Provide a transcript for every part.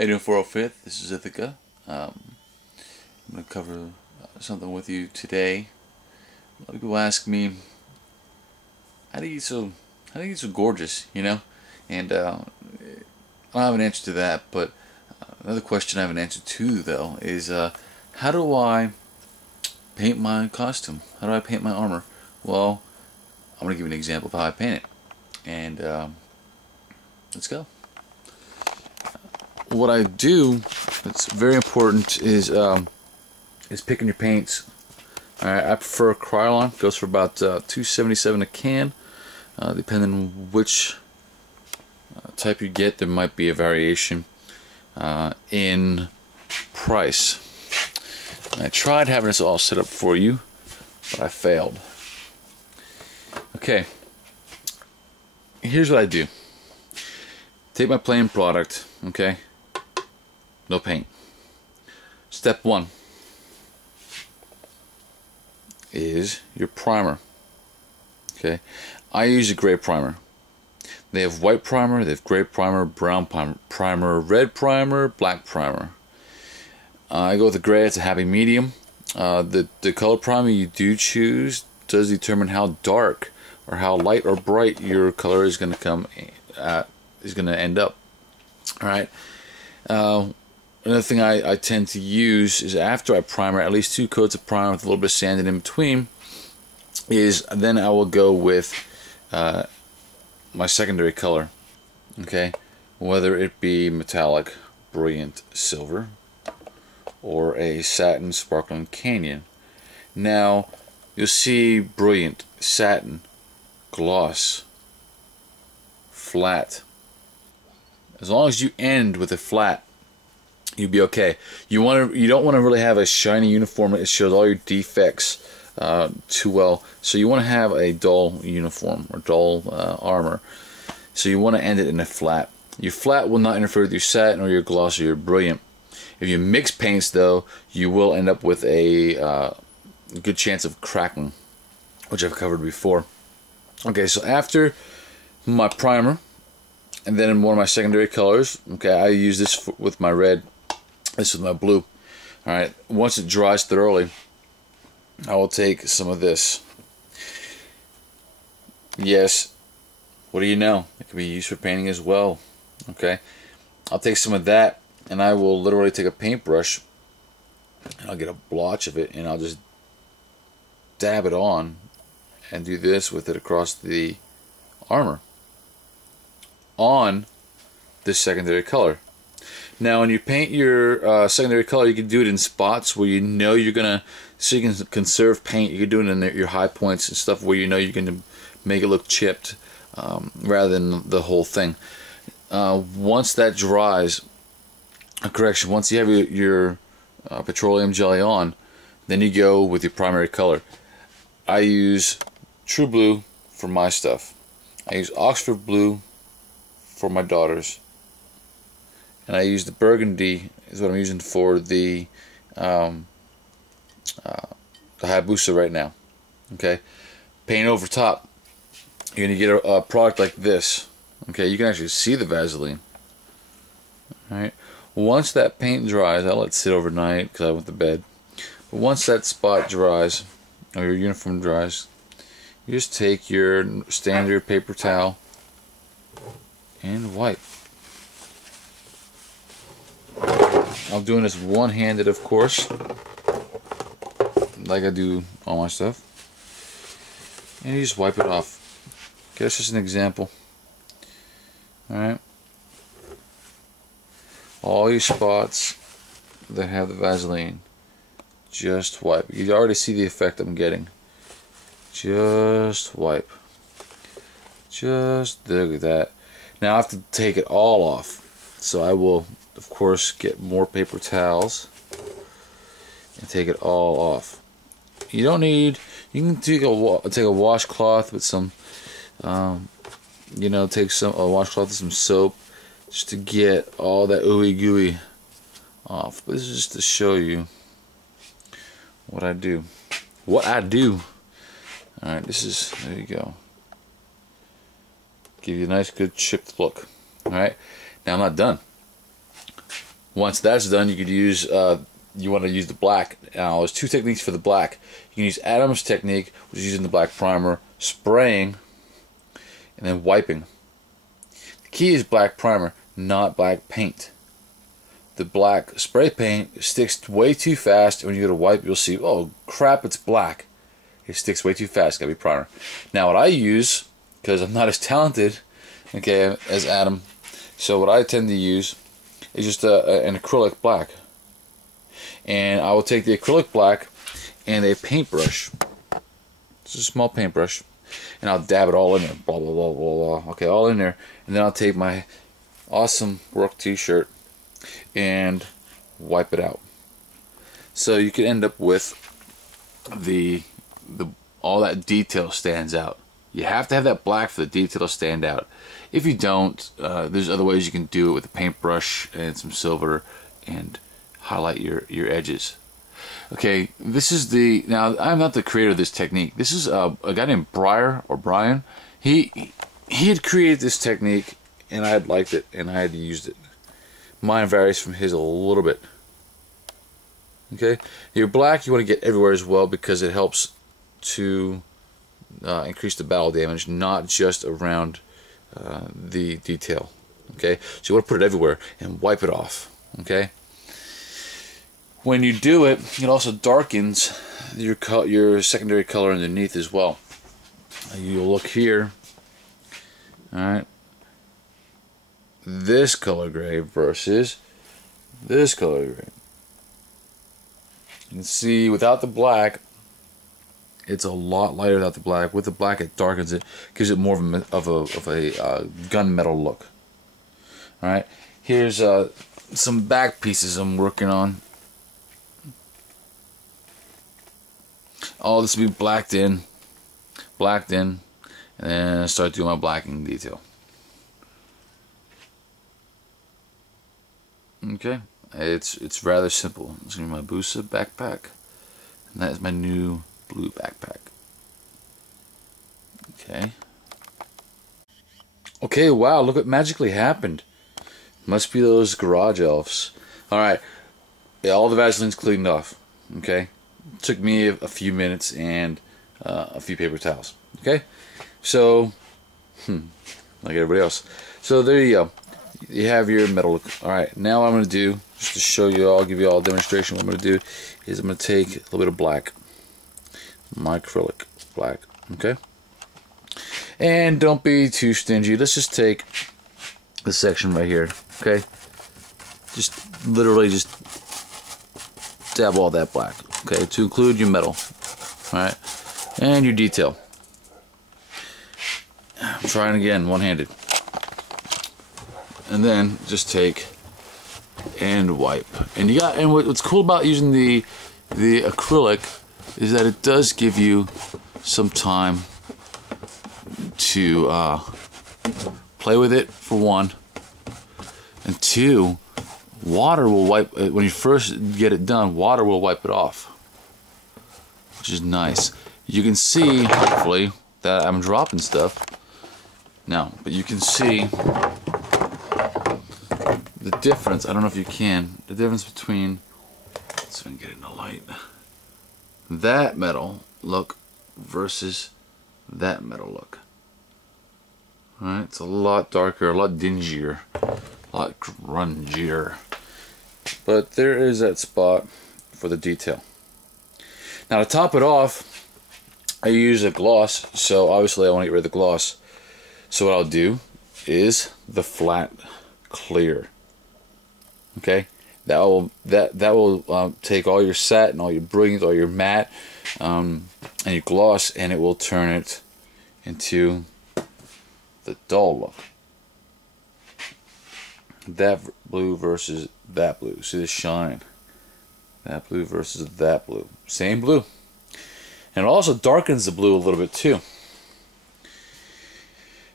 How you doing, 405th? This is Ithaca. I'm going to cover something with you today. A lot of people ask me, how do you get so gorgeous, you know? And I don't have an answer to that, but another question I have an answer to, though, is how do I paint my costume? How do I paint my armor? Well, I'm going to give you an example of how I paint it. And let's go. What I do that's very important is picking your paints. Alright, I prefer Krylon. Goes for about $2.77 a can. Depending on which type you get, there might be a variation in price. And I tried having this all set up for you, but I failed. Okay, here's what I do. Take my plain product, okay? No paint. Step one is your primer. Okay, I use a gray primer. They have white primer, they have gray primer, brown primer, red primer, black primer. I go with the gray. It's a happy medium. The color primer you do choose does determine how dark or how light or bright your color is going to end up. All right. Another thing I tend to use is after I primer, at least 2 coats of primer with a little bit of sanding in between, is then I will go with my secondary color, okay, whether it be metallic brilliant silver or a satin sparkling canyon. Now you'll see brilliant, satin, gloss, flat. As long as you end with a flat, you'll be okay. You don't want to really have a shiny uniform that shows all your defects too well. So you want to have a dull uniform or dull armor. So you want to end it in a flat. Your flat will not interfere with your satin or your gloss or your brilliant. If you mix paints, though, you will end up with a good chance of cracking, which I've covered before. Okay, so after my primer, and then in one of my secondary colors, okay, I use this with my red, this with my blue. Alright, once it dries thoroughly, I will take some of this. Yes, what do you know? It can be used for painting as well. Okay, I'll take some of that, and I will literally take a paintbrush, and I'll get a blotch of it, and I'll just dab it on, and do this with it across the armor on this secondary color. Now when you paint your secondary color, you can do it in spots where you know you're gonna, so you can conserve paint. You can do it in your high points and stuff where you know you're gonna make it look chipped rather than the whole thing. Once that dries, once you have your petroleum jelly on, then you go with your primary color. I use True Blue for my stuff. I use Oxford Blue for my daughters, and I use the burgundy is what I'm using for the Hayabusa right now. Okay, paint over top. You're gonna get a product like this. Okay, you can actually see the Vaseline. All right, once that paint dries, I'll let it sit overnight because I went to bed. But once that spot dries, or your uniform dries, you just take your standard paper towel and wipe. I'm doing this one-handed, of course, like I do all my stuff, and you just wipe it off. Okay, that's just an example. Alright, all your spots that have the Vaseline, just wipe. You already see the effect I'm getting. Just wipe. Just look at that. Now I have to take it all off, so I will of course get more paper towels and take it all off. You don't need, you can take a washcloth with some take a washcloth with some soap just to get all that ooey gooey off. But this is just to show you what I do. Alright, this is, there you go. Give you a nice good chipped look. Alright, now I'm not done. Once that's done, you could use, you want to use the black. Now, there's two techniques for the black. You can use Adam's technique, which is using the black primer, spraying, and then wiping. The key is black primer, not black paint. The black spray paint sticks way too fast, and when you go to wipe, you'll see, oh crap, it's black. It sticks way too fast. Gotta be primer. Now, what I use, because I'm not as talented, okay, as Adam, so what I tend to use is just an acrylic black. And I will take the acrylic black and a paintbrush. It's a small paintbrush, and I'll dab it all in there. Blah blah blah blah blah. Okay, all in there, and then I'll take my awesome work T-shirt and wipe it out. So you can end up with the all that detail stands out. You have to have that black for the detail to stand out. If you don't, there's other ways you can do it with a paintbrush and some silver and highlight your edges. Okay, this is the, now I'm not the creator of this technique. This is a guy named Brian. He had created this technique, and I had liked it, and I had used it. Mine varies from his a little bit. Okay, your black you want to get everywhere as well, because it helps to increase the battle damage, not just around the detail. Okay, so you want to put it everywhere and wipe it off. Okay, when you do it, it also darkens your secondary color underneath as well. You'll look here. All right, this color gray versus this color gray. You can see without the black, it's a lot lighter without the black. With the black, it darkens it, gives it more of a gunmetal look. All right, here's some back pieces I'm working on. All this will be blacked in, and then start doing my blacking detail. Okay, it's rather simple. It's gonna be my Busa backpack, and that is my new blue backpack. Okay, wow, look what magically happened. Must be those garage elves. Alright, yeah, all the Vaseline's cleaned off. Okay, took me a few minutes and a few paper towels. Okay, so like everybody else. So there you go. You have your metal look. Alright, now what I'm going to do, just to show you all, I'll give you all a demonstration. What I'm going to do is I'm going to take a little bit of black, my acrylic black, okay? And don't be too stingy. Let's just take this section right here, okay? Just literally just dab all that black, okay? To include your metal, alright? And your detail. I'm trying again, one-handed. And then just take and wipe. And you got, and what's cool about using the acrylic is that it does give you some time to play with it, for one, and two, water will wipe, when you first get it done, water will wipe it off, which is nice. You can see, hopefully, that I'm dropping stuff now, but you can see the difference. I don't know if you can, the difference between, let's see if I can get it in the light, that metal look versus that metal look. Alright, it's a lot darker, a lot dingier, a lot grungier. But there is that spot for the detail. Now to top it off, I use a gloss, so obviously I want to get rid of the gloss. So what I'll do is the flat clear. Okay, that will take all your satin, all your brilliance, all your matte, and your gloss, and it will turn it into the dull look. That blue versus that blue. See the shine. That blue versus that blue. Same blue. And it also darkens the blue a little bit too.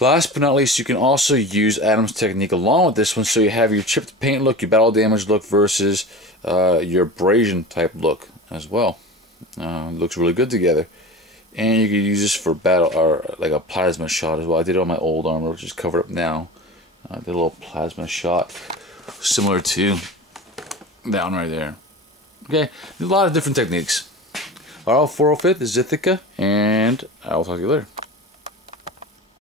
Last but not least, you can also use Adam's technique along with this one, so you have your chipped paint look, your battle damage look versus your abrasion type look as well. It looks really good together. And you can use this for battle, or like a plasma shot as well. I did it on my old armor, which is covered up now. I did a little plasma shot, similar to Down right there. Okay, a lot of different techniques. Our 405th is Ithaca, and I'll talk to you later.